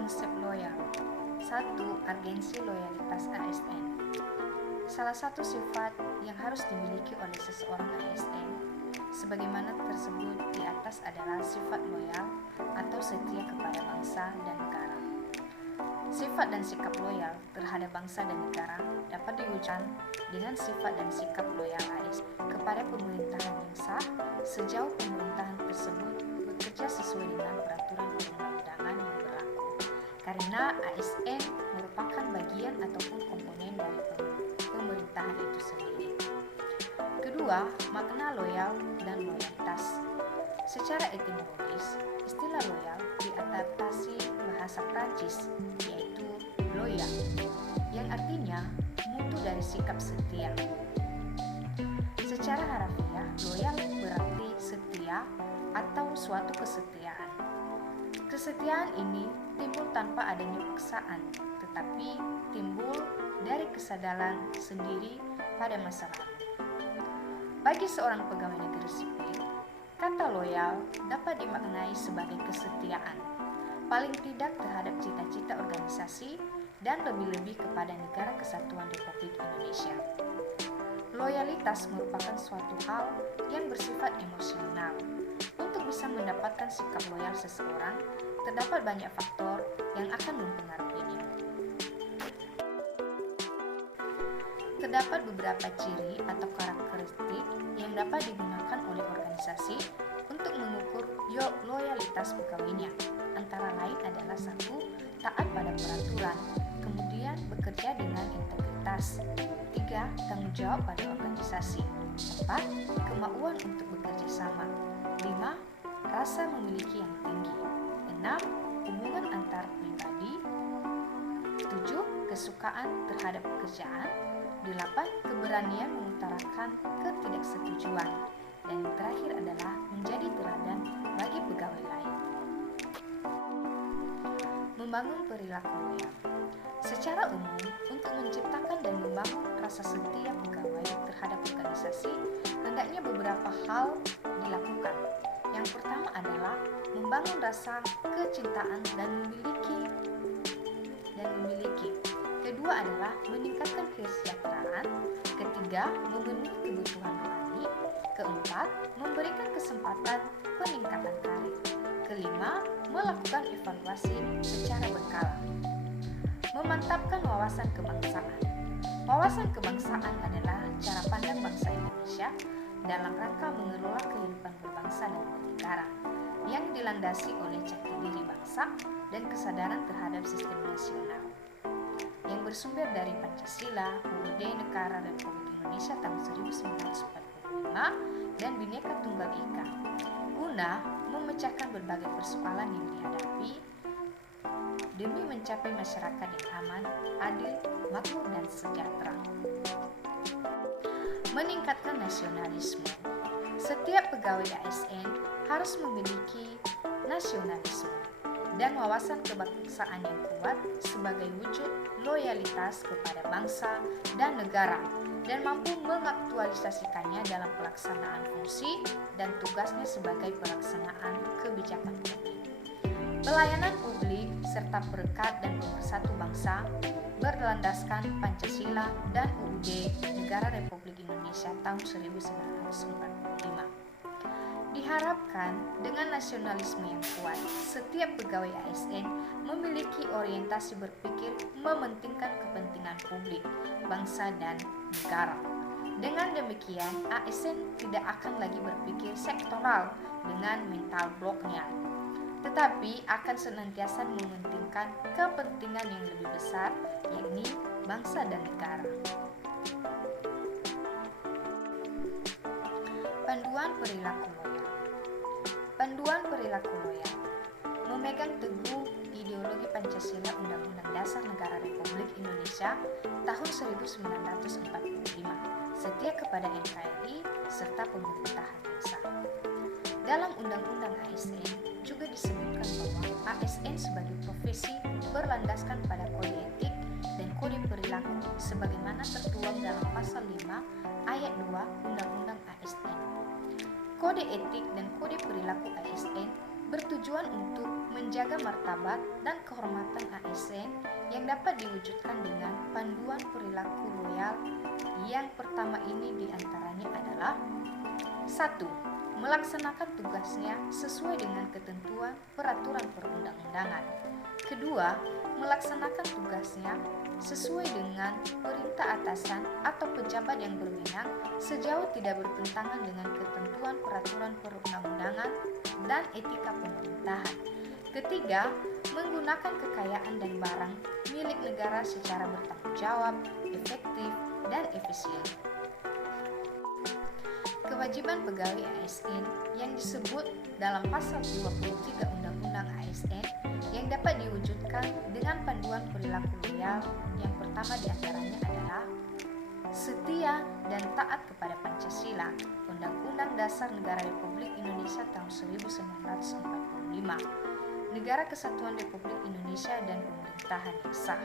konsep loyal. 1. Agensi loyalitas ASN. Salah satu sifat yang harus dimiliki oleh seseorang ASN sebagaimana tersebut di atas adalah sifat loyal atau setia kepada bangsa dan negara. Sifat dan sikap loyal terhadap bangsa dan negara dapat diwujudkan dengan sifat dan sikap loyal ASN kepada pemerintahan yang sah sejauh pemerintahan tersebut bekerja sesuai dengan peraturan perundang-undangan yang berlaku. Karena ASN merupakan bagian ataupun komponen dari pemerintahan itu sendiri. Kedua, makna loyal dan loyalitas. Secara etimologis, istilah loyal diadaptasi bahasa Prancis yaitu loyal, yang artinya mutu dari sikap setia. Secara harafiah, loyal berarti setia atau suatu kesetiaan. Kesetiaan ini timbul tanpa adanya paksaan, tetapi timbul dari kesadaran sendiri pada masa lalu. Bagi seorang pegawai negeri sipil, kata loyal dapat dimaknai sebagai kesetiaan, paling tidak terhadap cita-cita organisasi dan lebih-lebih kepada Negara Kesatuan Republik Indonesia. Loyalitas merupakan suatu hal yang bersifat emosional. Untuk bisa mendapatkan sikap loyal seseorang, terdapat banyak faktor yang akan mempengaruhinya. Terdapat beberapa ciri atau karakteristik yang dapat digunakan oleh organisasi untuk mengukur loyalitas pegawainya. Antara lain adalah 1. Taat pada peraturan, kemudian bekerja dengan integritas. 3. Tanggung jawab pada organisasi. 4. Kemauan untuk bekerja sama. 5. Rasa memiliki yang tinggi. 6. Hubungan antar pribadi. 7. Kesukaan terhadap pekerjaan. 8. Keberanian mengutarakan ketidaksetujuan. Dan yang terakhir adalah menjadi teladan bagi pegawai lain. Membangun perilaku loyal. Secara umum, untuk menciptakan dan membangun rasa setia pegawai terhadap organisasi, hendaknya beberapa hal dilakukan. Yang pertama adalah membangun rasa kecintaan dan memiliki. Kedua adalah meningkatkan kesejahteraan. Ketiga, memenuhi kebutuhan rohani. Keempat, memberikan kesempatan peningkatan karir. Kelima, melakukan evaluasi secara berkala. Memantapkan wawasan kebangsaan. Wawasan kebangsaan adalah cara pandang bangsa Indonesia dalam rangka mengelola kehidupan berbangsa dan bernegara yang dilandasi oleh jati diri bangsa dan kesadaran terhadap sistem nasional yang bersumber dari Pancasila, UUD Negara Republik Indonesia tahun 1945 dan Bhinneka Tunggal Ika, guna memecahkan berbagai persoalan yang dihadapi demi mencapai masyarakat yang aman, adil, makmur, dan sejahtera. Meningkatkan nasionalisme. Setiap pegawai ASN harus memiliki nasionalisme dan wawasan kebangsaan yang kuat sebagai wujud loyalitas kepada bangsa dan negara dan mampu mengaktualisasikannya dalam pelaksanaan fungsi dan tugasnya sebagai pelaksanaan kebijakan publik. Pelayanan publik serta perekat dan pemersatu bangsa berlandaskan Pancasila dan UUD Negara Republik Indonesia tahun 1945. Diharapkan dengan nasionalisme yang kuat, setiap pegawai ASN memiliki orientasi berpikir mementingkan kepentingan publik, bangsa, dan negara. Dengan demikian, ASN tidak akan lagi berpikir sektoral dengan mental bloknya, tetapi akan senantiasa mementingkan kepentingan yang lebih besar, yakni bangsa dan negara. Panduan perilaku loyal. Panduan perilaku loyal memegang teguh ideologi Pancasila Undang-Undang Dasar Negara Republik Indonesia tahun 1945, setia kepada NKRI serta pemerintahan yang sah. Dalam Undang-Undang ASN juga disebutkan bahwa ASN sebagai profesi berlandaskan pada kode etik dan kode perilaku sebagaimana tertuang dalam pasal 5 ayat 2 Undang-Undang ASN. Kode etik dan kode perilaku ASN bertujuan untuk menjaga martabat dan kehormatan ASN yang dapat diwujudkan dengan panduan perilaku loyal. Yang pertama ini diantaranya adalah 1. Melaksanakan tugasnya sesuai dengan ketentuan peraturan perundang-undangan. Kedua, melaksanakan tugasnya sesuai dengan perintah atasan atau pejabat yang berwenang sejauh tidak bertentangan dengan ketentuan peraturan perundang-undangan dan etika pemerintahan. Ketiga, menggunakan kekayaan dan barang milik negara secara bertanggung jawab, efektif, dan efisien. Kewajiban pegawai ASN yang disebut dalam pasal 23 Undang-Undang ASN yang dapat diwujudkan dengan panduan perilaku loyal. Yang pertama diantaranya adalah setia dan taat kepada Pancasila, Undang-Undang Dasar Negara Republik Indonesia tahun 1945, Negara Kesatuan Republik Indonesia dan pemerintahan yang sah.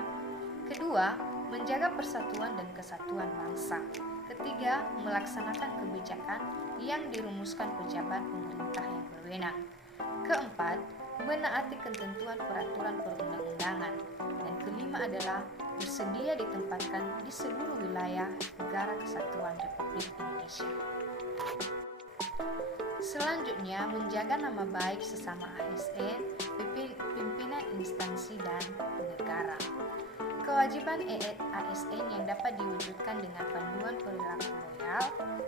Kedua, menjaga persatuan dan kesatuan bangsa. Ketiga, melaksanakan kebijakan yang dirumuskan pejabat pemerintah yang berwenang. Keempat, menaati ketentuan peraturan perundang-undangan. Dan kelima adalah bersedia ditempatkan di seluruh wilayah Negara Kesatuan Republik Indonesia. Selanjutnya, menjaga nama baik sesama ASN, pimpinan instansi dan negara. Kewajiban ASN yang dapat diwujudkan dengan panduan perilaku loyal.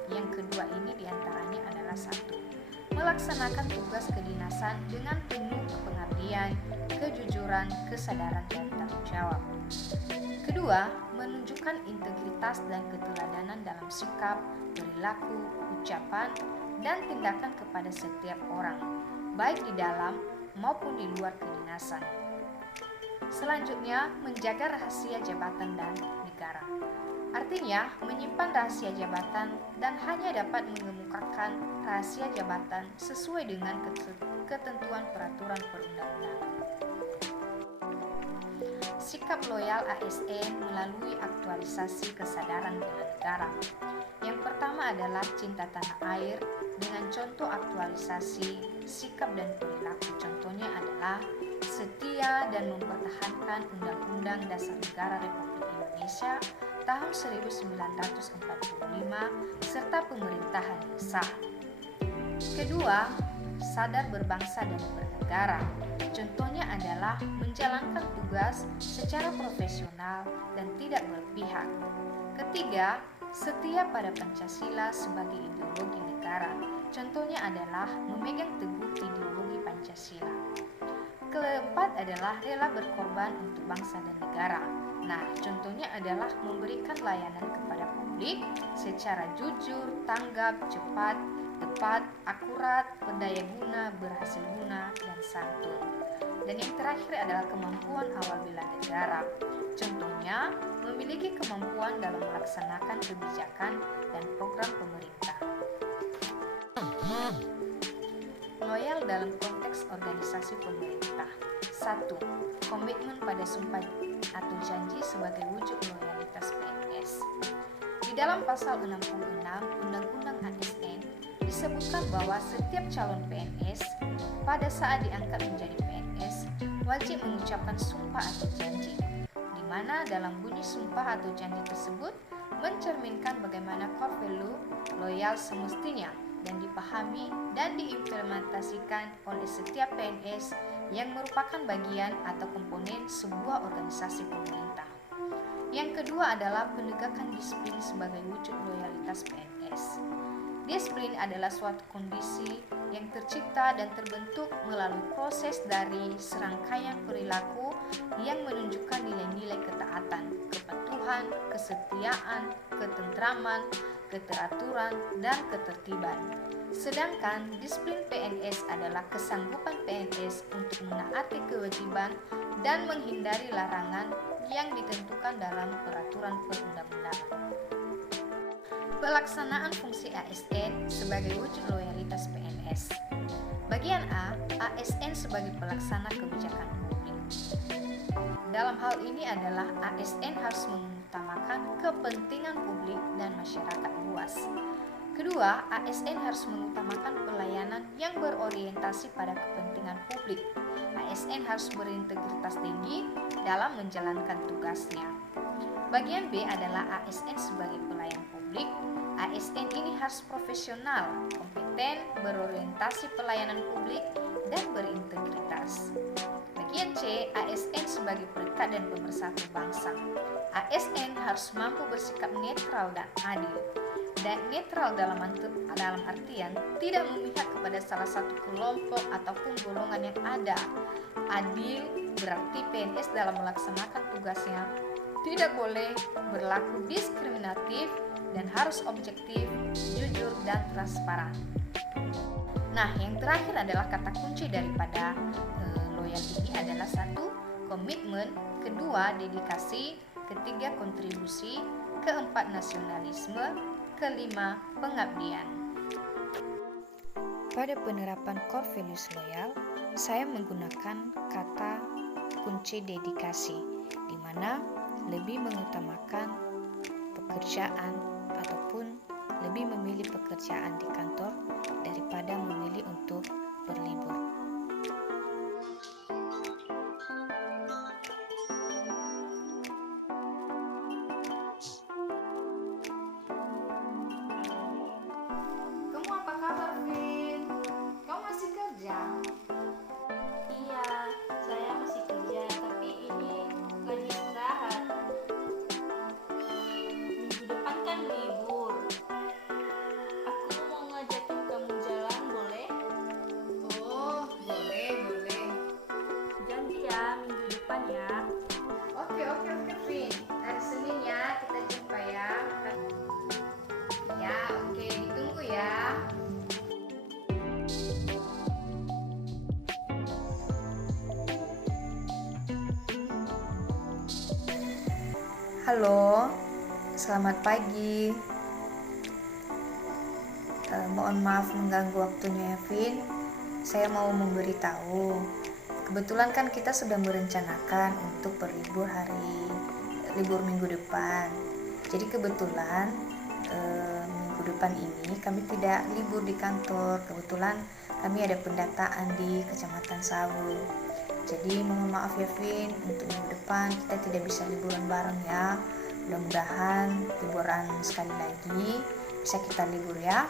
Yang kedua ini diantaranya adalah 1. Melaksanakan tugas kedinasan dengan penuh pengabdian, kejujuran, kesadaran, dan tanggung jawab. Kedua, menunjukkan integritas dan keteladanan dalam sikap, perilaku, ucapan, dan tindakan kepada setiap orang, baik di dalam maupun di luar kedinasan. Selanjutnya, menjaga rahasia jabatan dan negara. Artinya, menyimpan rahasia jabatan dan hanya dapat mengemukakan rahasia jabatan sesuai dengan ketentuan peraturan perundang-undangan. Sikap loyal ASN melalui aktualisasi kesadaran bela negara. Yang pertama adalah cinta tanah air dengan contoh aktualisasi sikap dan perilaku. Contohnya adalah setia dan mempertahankan Undang-Undang Dasar Negara Republik Indonesia tahun 1945 serta pemerintahan yang sah. Kedua, sadar berbangsa dan bernegara. Contohnya adalah menjalankan tugas secara profesional dan tidak berpihak. Ketiga, setia pada Pancasila sebagai ideologi negara. Contohnya adalah memegang teguh ideologi Pancasila. Keempat adalah rela berkorban untuk bangsa dan negara. Nah, contohnya adalah memberikan layanan kepada publik secara jujur, tanggap, cepat, tepat, akurat, berdaya guna, berhasil guna, dan santun. Dan yang terakhir adalah kemampuan awal bela negara. Contohnya, memiliki kemampuan dalam melaksanakan kebijakan dan program pemerintah. Loyal dalam konteks organisasi pemerintah. 1. Komitmen pada sumpah atau janji sebagai wujud loyalitas PNS. Di dalam pasal 66 Undang-Undang ASN disebutkan bahwa setiap calon PNS pada saat diangkat menjadi PNS wajib mengucapkan sumpah atau janji, di mana dalam bunyi sumpah atau janji tersebut mencerminkan bagaimana core value loyal semestinya dan dipahami dan diimplementasikan oleh setiap PNS yang merupakan bagian atau komponen sebuah organisasi pemerintah. Yang kedua adalah penegakan disiplin sebagai wujud loyalitas PNS. Disiplin adalah suatu kondisi yang tercipta dan terbentuk melalui proses dari serangkaian perilaku yang menunjukkan nilai-nilai ketaatan, kepatuhan, kesetiaan, ketentraman, keteraturan, dan ketertiban. Sedangkan disiplin PNS adalah kesanggupan PNS untuk menaati kewajiban dan menghindari larangan yang ditentukan dalam peraturan perundang-undangan. Pelaksanaan fungsi ASN sebagai wujud loyalitas PNS. Bagian A, ASN sebagai pelaksana kebijakan publik. Dalam hal ini adalah ASN harus mengutamakan kepentingan publik dan masyarakat luas. Kedua, ASN harus mengutamakan pelayanan yang berorientasi pada kepentingan publik. ASN harus berintegritas tinggi dalam menjalankan tugasnya. Bagian B adalah ASN sebagai pelayan publik. ASN ini harus profesional, kompeten, berorientasi pelayanan publik, dan berintegritas. Bagian C, ASN sebagai perekat dan pemersatu bangsa. ASN harus mampu bersikap netral dan adil. Dan netral dalam artian tidak memihak kepada salah satu kelompok ataupun golongan yang ada. Adil berarti PNS dalam melaksanakan tugasnya tidak boleh berlaku diskriminatif dan harus objektif, jujur, dan transparan. Nah, yang terakhir adalah kata kunci daripada loyal ini adalah 1. Komitmen, kedua dedikasi, ketiga kontribusi, keempat nasionalisme, kelima pengabdian. Pada penerapan core values loyal, saya menggunakan kata kunci dedikasi, di mana lebih mengutamakan pekerjaan ataupun lebih memilih pekerjaan di kantor daripada memilih untuk berlibur. Kamu apa kabar, Vin? Kamu masih kerja? Iya, saya masih kerja, tapi ini lagi istirahat. Minggu depan kan libur. Aku mau ngajakin kamu jalan, boleh? Oh, boleh. Janji ya, minggu depan ya. Oke, Vin. Hari Senin ya, kita jumpa ya. Ya, oke, ditunggu ya. Halo, selamat pagi. Mohon maaf mengganggu waktunya ya, Vin. Saya mau memberitahu. Kebetulan kan kita sudah merencanakan untuk berlibur libur minggu depan. Jadi kebetulan minggu depan ini kami tidak libur di kantor. Kebetulan kami ada pendataan di Kecamatan Sawu. Jadi mohon maaf ya, Vin, untuk minggu depan kita tidak bisa liburan bareng ya. Mudah-mudahan liburan sekali lagi bisa kita libur ya.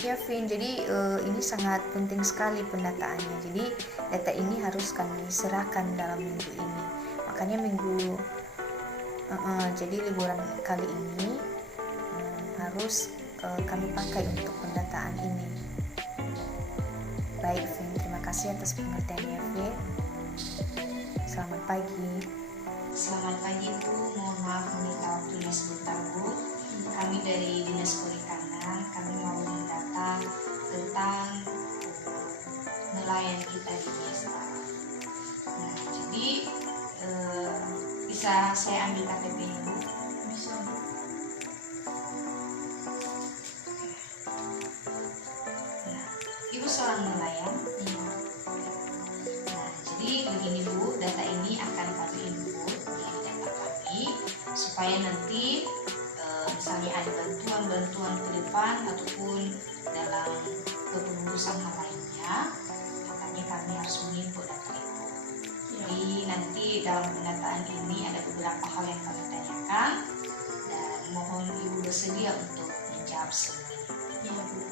Ya, Vin, jadi ini sangat penting sekali pendataannya. Jadi data ini harus kami serahkan dalam minggu ini. Makanya jadi liburan kali ini harus kami pakai untuk pendataan ini. Baik, Vin, terima kasih atas pengertiannya, Vin. Selamat pagi. Selamat pagi, Bu. Mohon maaf meminta waktunya sebentar, Bu. Kami dari Dinas Perikanan, kami mau mendata tentang nelayan kita di desa. Nah, jadi bisa saya ambil KTP-nya, Bu? Bisa, Bu. Nah, Ibu seorang nelayan? Iya. Nah, jadi begini, Bu, data ini akan kami input di data kami supaya nanti misalnya ada bantuan ke depan ataupun dalam kepengurusan hal lainnya, makanya kami harus menginput data itu. Jadi nanti dalam pendataan ini ada beberapa hal yang kami tanyakan dan mohon Ibu bersedia untuk menjawab semuanya. Iya, Bu.